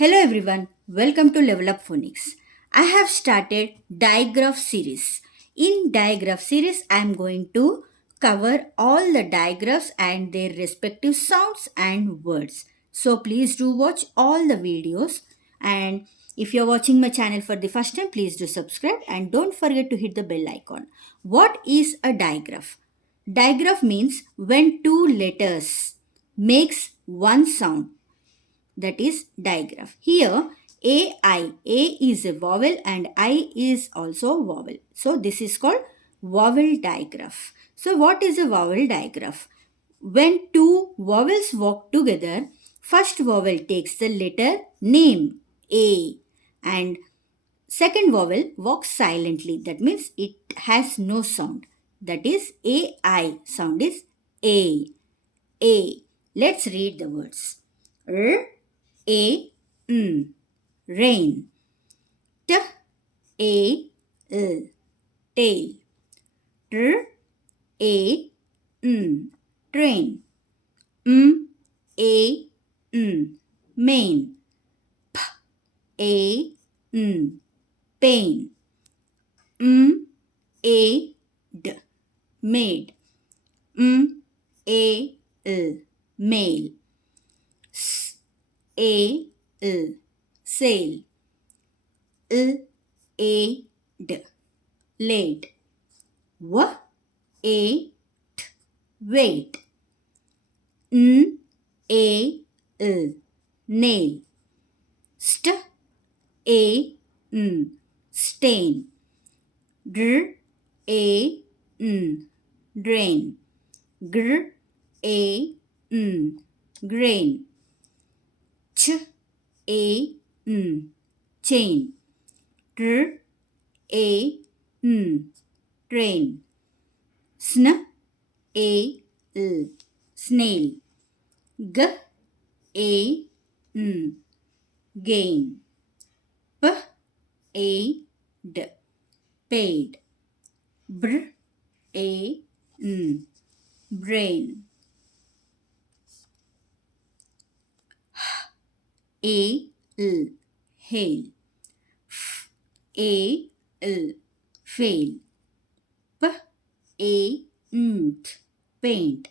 Hello everyone, welcome to Level Up Phonics. I have started digraph series. In digraph series, I am going to cover all the digraphs and their respective sounds and words. So please do watch all the videos, and if you're watching my channel for the first time, please do subscribe and don't forget to hit the bell icon. What is a digraph? Digraph means when two letters makes one sound, that is digraph. Here A is a vowel and I is also a vowel. So this is called vowel digraph. So what is a vowel digraph? When two vowels walk together, first vowel takes the letter name A and second vowel walks silently. That means it has no sound. That is AI. Sound is A. A. Let's read the words. R A N rain. T A L tail. R A N train. M A N main. A N pain. M A D maid. M A L mail. S A L sail. L A D laid. W A T wait. N A L nail. St A N stain. Dr A N drain. Gr A N grain. Ch A N chain. Tr A N train. Sn A L snail. G A N gain. P A D paid. Br A N brain. A L hail. F A L fail. P A N T paint.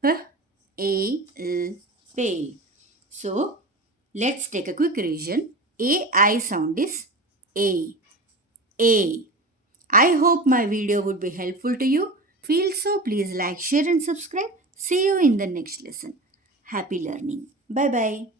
P A L pale. So let's take a quick revision. AI sound is A. A. I hope my video would be helpful to you. Feel so, please like, share and subscribe. See you in the next lesson. Happy learning. Bye bye.